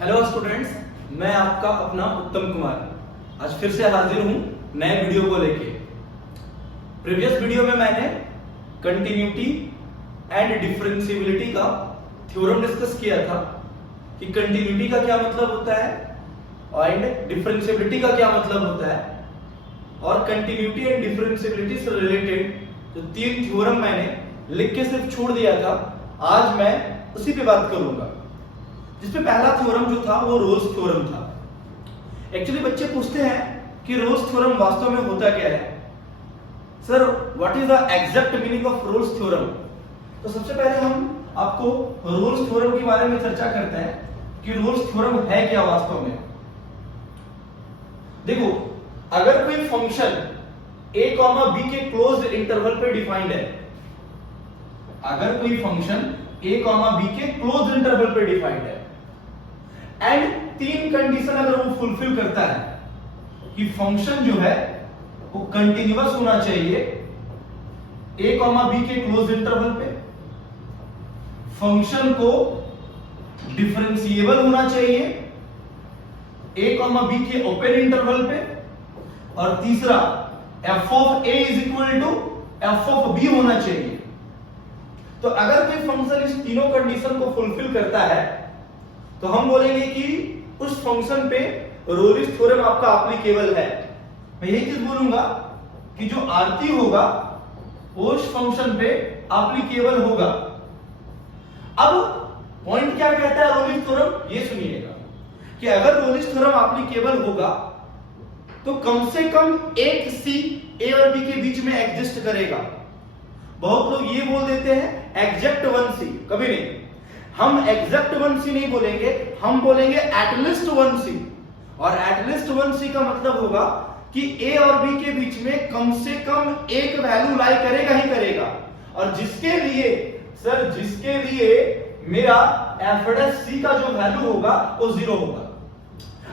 Hello students, मैं आपका अपना उत्तम कुमार आज फिर से हाजिर हूं नए वीडियो को लेके। प्रीवियस वीडियो में मैंने कंटिन्यूटी एंड डिफरेंशिएबिलिटी का थ्योरम डिस्कस किया था कि कंटिन्यूटी का क्या मतलब होता है एंड डिफरेंशिएबिलिटी का क्या मतलब होता है, और कंटिन्यूटी एंड डिफरेंशिएबिलिटी से रिलेटेड जो 3 थ्योरम मैंने लिख के सिर्फ छोड़ दिया था, आज मैं उसी पे बात करूंगा। जिसमें पहला थ्योरम जो था वो रोल्स थ्योरम था। एक्चुअली बच्चे पूछते हैं कि रोल्स थ्योरम वास्तव में होता क्या है, sir what is the exact meaning of Rolle's theorem. तो सबसे पहले हम आपको रोल्स थ्योरम के बारे में चर्चा करते हैं कि रोल्स थ्योरम है क्या वास्तव में। देखो, अगर कोई फंक्शन a, b के क्लोज्ड इंटरवल पे डिफाइंड है, अगर कोई फंक्शन a, b के क्लोज्ड इंटरवल पे डिफाइंड है एंड 3 कंडीशन अगर वो फुलफिल करता है कि फंक्शन जो है वो कंटिन्यूअस होना चाहिए a, b के क्लोज इंटरवल पे, फंक्शन को डिफरेंशिएबल होना चाहिए a, b के ओपन इंटरवल पे, और तीसरा f of a is equal to f of b होना चाहिए। तो अगर कोई फंक्शन इस तीनों कंडीशन को फुलफिल करता है तो हम बोलेंगे कि उस फंक्शन पे रोलिस थ्योरम आपका एप्लीकेबल है। मैं यही चीज बोलूंगा कि जो आरती होगा वो उस फंक्शन पे एप्लीकेबल होगा। अब पॉइंट क्या कहता है रोलिस थ्योरम, ये सुनिएगा कि अगर रोलिस थ्योरम एप्लीकेबल होगा तो कम से कम एक सी ए और बी के बीच में एग्जिस्ट करेगा। बहुत लोग ये बोल देते हैं एग्जैक्ट 1 सी, कभी नहीं। हम एग्जैक्ट 1 सी नहीं बोलेंगे, हम बोलेंगे एटलीस्ट 1 सी। और एटलीस्ट 1 सी का मतलब होगा कि ए और बी के बीच में कम से कम एक वैल्यू लाई करेगा ही करेगा, और जिसके लिए मेरा f' का जो वैल्यू होगा वो 0 होगा।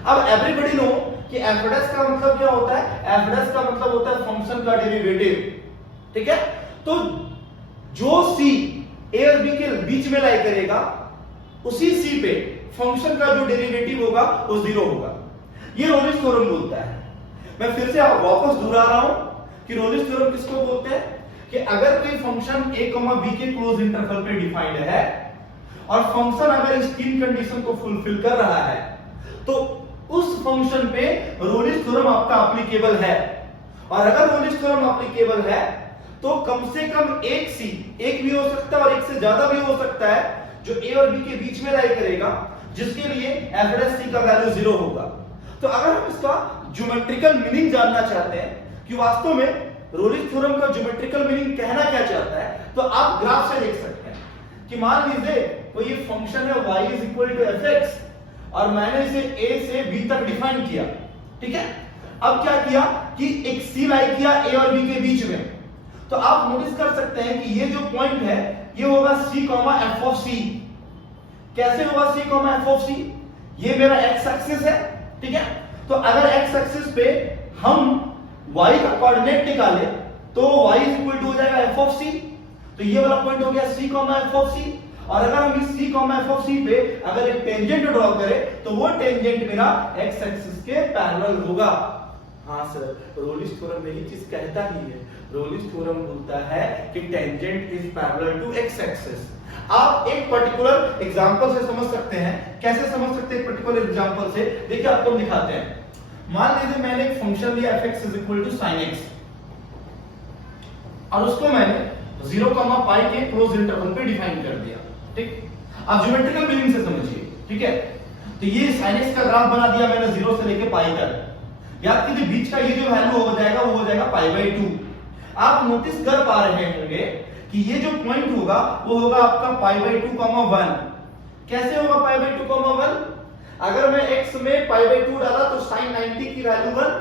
अब एवरीबॉडी नो कि f' का मतलब क्या होता है, f' का मतलब होता है फंक्शन का डेरिवेटिव, ठीक है। तो जो c a और b के बीच में लाई करेगा उसी c पे फंक्शन का जो डेरिवेटिव होगा वो 0 होगा। ये रोलिस थ्योरम बोलता है। मैं फिर से वापस दोहरा रहा हूं कि रोलिस थ्योरम किसको बोलते हैं कि अगर कोई फंक्शन a, b के क्लोज इंटरवल पे डिफाइंड है और फंक्शन अगर इस 3 कंडीशन को फुलफिल कर रहा है तो उस फंक्शन पे रोलिस थ्योरम आपका एप्लीकेबल है। और अगर रोलिस थ्योरम एप्लीकेबल है तो कम से कम एक सी, एक भी हो सकता है और एक से ज्यादा भी हो सकता है, जो a और b के बीच में लाई करेगा, जिसके लिए f' का वैल्यू 0 होगा। तो अगर हम इसका ज्योमेट्रिकल मीनिंग जानना चाहते हैं कि वास्तव में रोलिस थ्योरम का ज्योमेट्रिकल मीनिंग कहना क्या चाहता है, तो आप ग्राफ से देख सकते हैं कि मान लीजिए तो ये फंक्शन है y is equal to fx और मैंने इसे a से b तक डिफाइन किया, ठीक है। अब क्या किया कि एक c लाई किया a और b के बीच में। तो आप नोटिस कर सकते हैं कि ये जो पॉइंट है ये होगा c, f ऑफ c। कैसे होगा c, f ऑफ c? ये मेरा x एक्सिस है, ठीक है। तो अगर x एक्सिस पे हम y का कोऑर्डिनेट निकाले तो y इज इक्वल टू हो जाएगा f ऑफ c। तो ये वाला पॉइंट हो गया c, f ऑफ c। और अगर हम इस c, f ऑफ c पे अगर एक टेंजेंट ड्रॉ करें तो वो टेंजेंट मेरा x एक्सिस के पैरेलल होगा। हाँ सर, रोलिस थ्योरम यही चीज कहता ही है। रोलिस थ्योरम बोलता है कि tangent is parallel to x axis. आप एक पर्टिकुलर एग्जांपल से समझ सकते हैं। कैसे समझ सकते हैं? पर्टिकुलर एग्जांपल से देखिए, आपको हम दिखाते हैं। मान लीजिए मैंने एक फंक्शन लिया fx is equal to sin x और उसको मैंने 0, पाई के क्लोज इंटरवल पे डिफाइन कर दिया, ठीक। आप ज्योमेट्रिकल मीनिंग से समझिए, ठीक है। तो ये sin x का ग्राफ बना दिया मैंने 0 से लेके पाई तक। याद कीजिए बीच का ये जो वैल्यू हो जाएगा वो हो जाएगा π/2। आप नोटिस कर पा रहे होंगे कि ये जो पॉइंट होगा वो होगा आपका π/2, 1। कैसे होगा π/2, 1? अगर मैं x में π/2 डाला तो sin 90 की वैल्यू 1,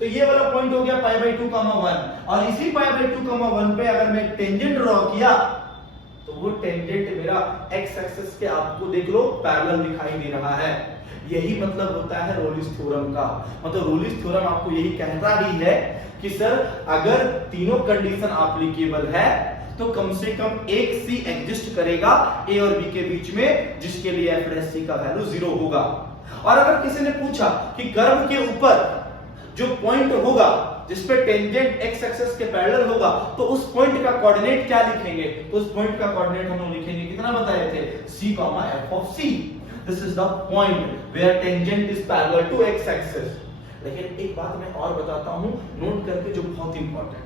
तो ये वाला पॉइंट हो गया π/2, 1। और इसी π/2, 1 पे अगर मैं टेंजेंट ड्रॉ किया तो वो टेंजेंट मेरा x एक्सिस के आपको देख लो पैरेलल दिखाई दे रहा है। यही मतलब होता है रोलिस थ्योरम का। मतलब रोलिस थ्योरम आपको यही कहता ही है कि सर अगर तीनों कंडीशन एप्लीकेबल है तो कम से कम एक सी एग्जिस्ट करेगा ए और बी के बीच में, जिसके लिए एफ डैश सी का वैल्यू 0 होगा। और अगर किसी ने पूछा कि कर्व के ऊपर जो पॉइंट होगा जिसपे टेंजेंट एक्स एक्सिस के पैरेलल होगा, तो उस पॉइंट का कोऑर्डिनेट क्या लिखेंगे? तो उस पॉइंट का कोऑर्डिनेट हम लोग लिखेंगे, कितना बताए थे, c, f of c। This is the point where tangent is parallel to x axis. लेकिन एक बात मैं और बताता हूं, नोट करके, जो बहुत important,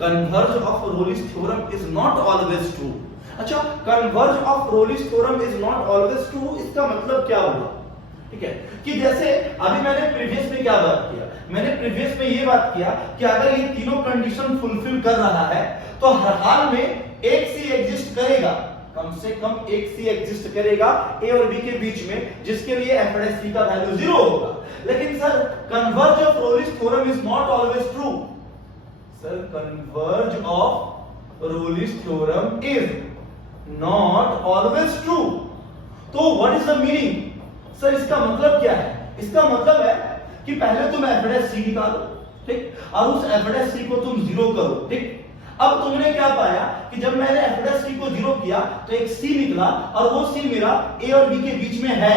converse of Rolle's theorem is not always true. अच्छा, converse of Rolle's theorem is not always true, इसका मतलब क्या हुआ? ठीक है, कि जैसे अभी मैंने प्रीवियस में क्या बात किया, मैंने प्रीवियस में ये बात किया कि अगर ये तीनों कंडीशन फुलफिल कर रहा है तो हर हाल में एक सी एग्जिस्ट करेगा, कम से कम एक सी एग्जिस्ट करेगा ए और बी के बीच में, जिसके लिए एफ डैश सी का वैल्यू 0 होगा। लेकिन sir converse of Rolle's theorem is not always true. Sir converse of Rolle's theorem is not always true. तो what is the meaning? Sir इसका मतलब क्या है? इसका मतलब है कि पहले तुम एफ डैश सी निकालो, ठीक, और उस एफ डैश सी को तुम 0 करो, ठीक। अब तुमने क्या पाया कि जब मैंने एफ डैश सी को 0 किया तो एक सी निकला, और वो सी मेरा ए और बी के बीच में है,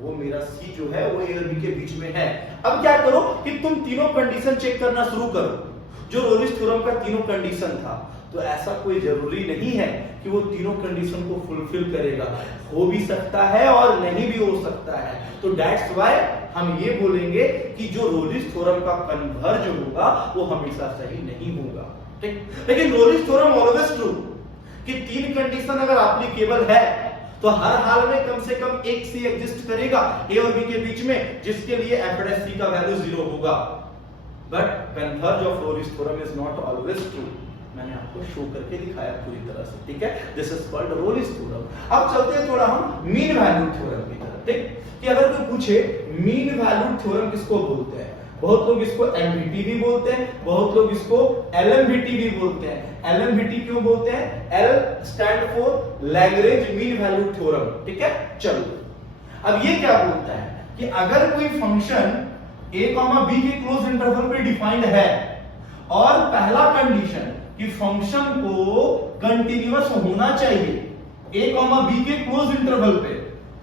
वो मेरा सी जो है वो ए और बी के बीच में है। अब क्या करो कि तुम तीनों कंडीशन चेक करना शुरू करो, जो रोलिस थ्योरम का तीनों कंडीशन था। तो ऐसा कोई जरूरी नहीं है कि वो तीनों कंडीशन को फुलफिल करेगा, हो भी सकता है और नहीं भी हो सकता है। तो दैट्स व्हाई हम ये बोलेंगे कि जो रोलिस थ्योरम का कन्वर्ज होगा वो हमेशा सही नहीं होगा, ठीक। लेकिन रोलिस थ्योरम ऑलवेज ट्रू कि तीन कंडीशन अगर एप्लीकेबल है तो हर हाल में कम से कम एक सी एग्जिस्ट करेगा ए और बी के बीच में, जिसके लिए एफ डैश सी का वैल्यू 0 होगा। But converse of Rolle's theorem is not always true. मैंने आपको शो करके दिखाया पूरी तरह से, ठीक है। This is called Rolle's theorem. अब चलते हैं थोड़ा हम मीन वैल्यू थ्योरम की तरफ, ठीक। कि अगर कोई पूछे मीन वैल्यू थ्योरम किसको बोलते हैं, बहुत लोग इसको एमवीटी भी बोलते हैं, बहुत लोग इसको एलएमवीटी भी बोलते हैं। एलएमवीटी क्यों बोलते हैं? L stand for Lagrange mean value theorem, ठीक है। चलो अब ये क्या बोलता है कि अगर कोई फंक्शन a, b के क्लोज इंटरवल पे डिफाइंड है, और पहला कंडीशन कि फंक्शन को कंटीन्यूअस होना चाहिए a, b के क्लोज इंटरवल पे,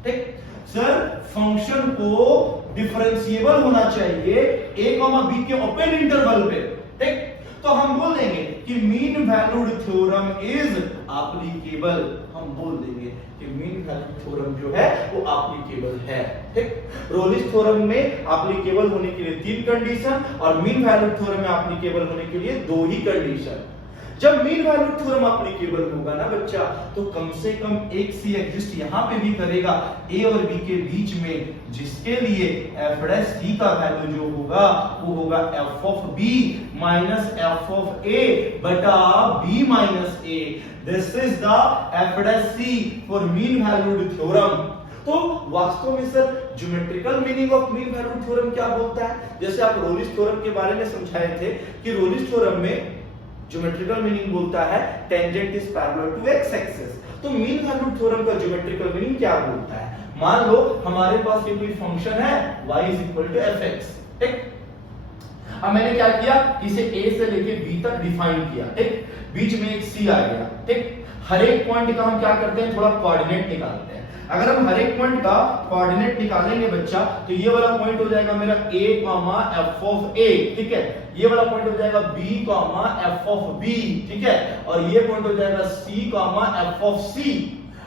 ठीक। सर फंक्शन को डिफरेंशिएबल होना चाहिए a, b के ओपन इंटरवल पे, ठीक। तो हम बोल देंगे कि mean valued theorem is applicable. हम बोल देंगे कि मीन वैल्यूड थ्योरम जो है वो एप्लीकेबल है, ठीक। रोलिस थ्योरम में एप्लीकेबल होने के लिए 3 कंडीशन, और मीन वैल्यूड थ्योरम में एप्लीकेबल होने के लिए 2 ही कंडीशन। जब मीन वैल्यू थ्योरम एप्लीकेबल होगा ना बच्चा, तो कम से कम एक सी एग्जिस्ट यहां पे भी करेगा ए और बी के बीच में, जिसके लिए एफ डैश सी का वैल्यू जो होगा वो होगा F of B minus F of A बटा B minus A. This is the F dash C for mean valued theorem. तो वास्तव में sir geometrical meaning of mean value theorem क्या बोलता है? जैसे आप रोलिस थ्योरम के बारे में समझाए थे कि रोलिस थ्योरम में ज्योमेट्रिकल मीनिंग बोलता है tangent is parallel to x axis. तो मीन वैल्यू थ्योरम का ज्योमेट्रिकल मीनिंग क्या बोलता है? मान लो हमारे पास ये कोई फंक्शन है y is equal to fx, ठीक। अब मैंने क्या किया, इसे a से लेके b तक डिफाइन किया, ठीक। बीच में एक c आ गया, ठीक। हर एक पॉइंट का हम क्या करते हैं, थोड़ा कोऑर्डिनेट निकालते हैं। अगर हम हर एक पॉइंट का कोऑर्डिनेट निकालेंगे बच्चा, तो ये वाला पॉइंट हो जाएगा मेरा a, f ऑफ a, ठीक है। ये वाला पॉइंट हो जाएगा b, f ऑफ b, ठीक है। और ये पॉइंट हो जाएगा c, f ऑफ c।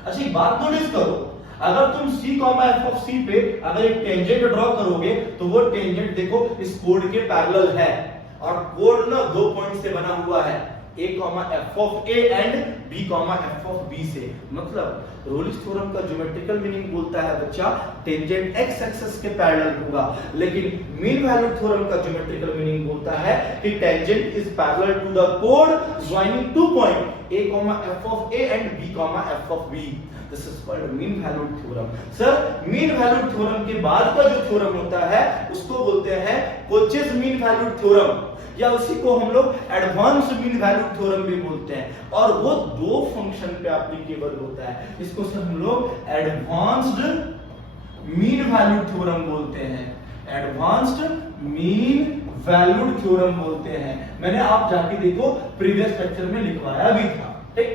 अच्छा एक बात नोटिस करो, अगर तुम c, f ऑफ c पे अगर एक टेंजेंट ड्रॉ करोगे तो वो टेंजेंट देखो इस कोड के पैरेलल है, और कोड ना 2 पॉइंट से बना हुआ है, a, f of a and b, f of b से। मतलब रोलिस थ्योरम का ज्योमेट्रिकल मीनिंग बोलता है बच्चा टेंजेंट x एक्सिस के पैरेलल होगा, लेकिन मीन वैल्यू थ्योरम का ज्योमेट्रिकल मीनिंग बोलता है कि tangent is parallel to the कोड joining 2 point a, f of a and b, f of b। This is called mean value theorem. Sir mean value theorem के बाद का जो theorem होता है उसको बोलते हैं कोचेस मीन वैल्यू थ्योरम, या उसी को हम लोग एडवांस मीन वैल्यू थ्योरम भी बोलते हैं, और वो 2 फंक्शन पे एप्लीकेबल होता है। इसको से हम लोग एडवांस्ड मीन वैल्यू थ्योरम बोलते हैं, एडवांस्ड मीन वैल्यूड थ्योरम बोलते हैं। मैंने आप जाके देखो प्रीवियस लेक्चर में लिखवाया भी था, ठीक।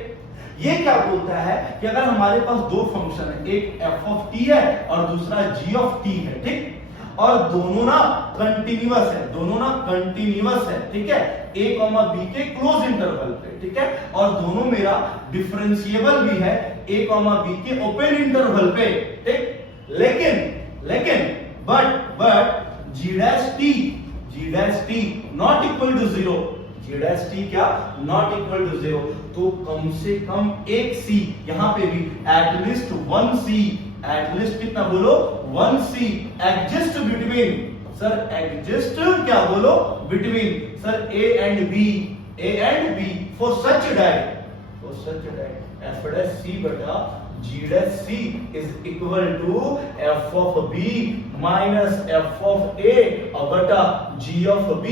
ये क्या बोलता है कि अगर हमारे पास दो फंक्शन है, एक f ऑफ t है और दूसरा g ऑफ t है, ठीक, और दोनों ना कंटिन्यूअस है, ठीक है, a b के क्लोज इंटरवल पे, ठीक है, और दोनों मेरा डिफरेंशिएबल भी है a b के ओपन इंटरवल पे, ठीक। लेकिन but g dash t not equal to 0, g dash t क्या नॉट इक्वल टू 0, तो कम से कम एक c, यहां पे भी एटलीस्ट 1 c, एटलीस्ट कितना बोलो 1 c exist between, sir exist क्या बोलो between, sir a and b for such that f dash c बटा g dash c is equal to f of b minus f of a और बटा g of b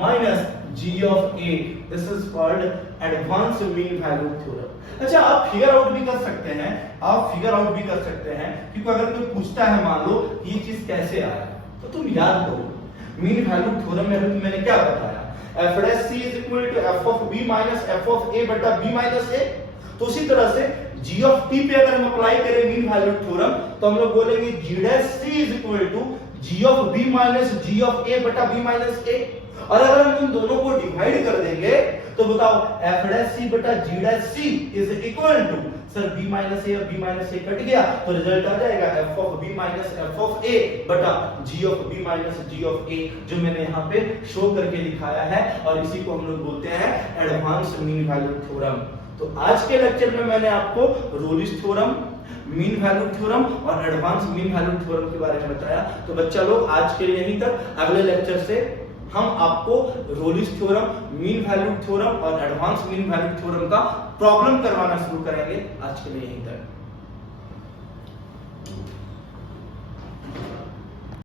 minus g of a। This is called advance mean value theorem. अच्छा, आप figure out भी कर सकते हैं, क्योंकि अगर कोई पूछता है मान लो ये चीज कैसे आया, तो तुम याद करो मीन वैल्यू थ्योरम में अभी मैंने क्या बताया, f dash c is equal to f of b minus f of a बटा b माइनस a। तो उसी तरह से g ऑफ t पे अगर हम अप्लाई करें मीन वैल्यू थ्योरम, तो हम लोग बोलेंगे g dash c is equal to g of b minus g of a बटा b माइनस a। और अगर हम इन दोनों को डिवाइड कर देंगे तो बताओ f डैश c बटा g dash c is equal to, sir b minus a और b माइनस a कट गया तो रिजल्ट आ जाएगा f of b minus f of a बटा g of b minus g of a, जो मैंने यहाँ पे शो करके दिखाया है, और इसी को हम लोग बोलते हैं एडवांस मीन वैल्यू थ्योरम। तो आज के लेक्चर में मैंने आपको रोलिस थ्योरम, मीन वैल्यू थ्योरम और एडवांस मीन वैल्यू थ्योरम के बारे में बताया। तो बच्चा लोग आज के लिए यहीं तक, अगले लेक्चर से हम आपको रोलिस थ्योरम, मीन वैल्यू थ्योरम और एडवांस मीन वैल्यू थ्योरम का प्रॉब्लम करवाना शुरू करेंगे। आज के लिए यहीं तक।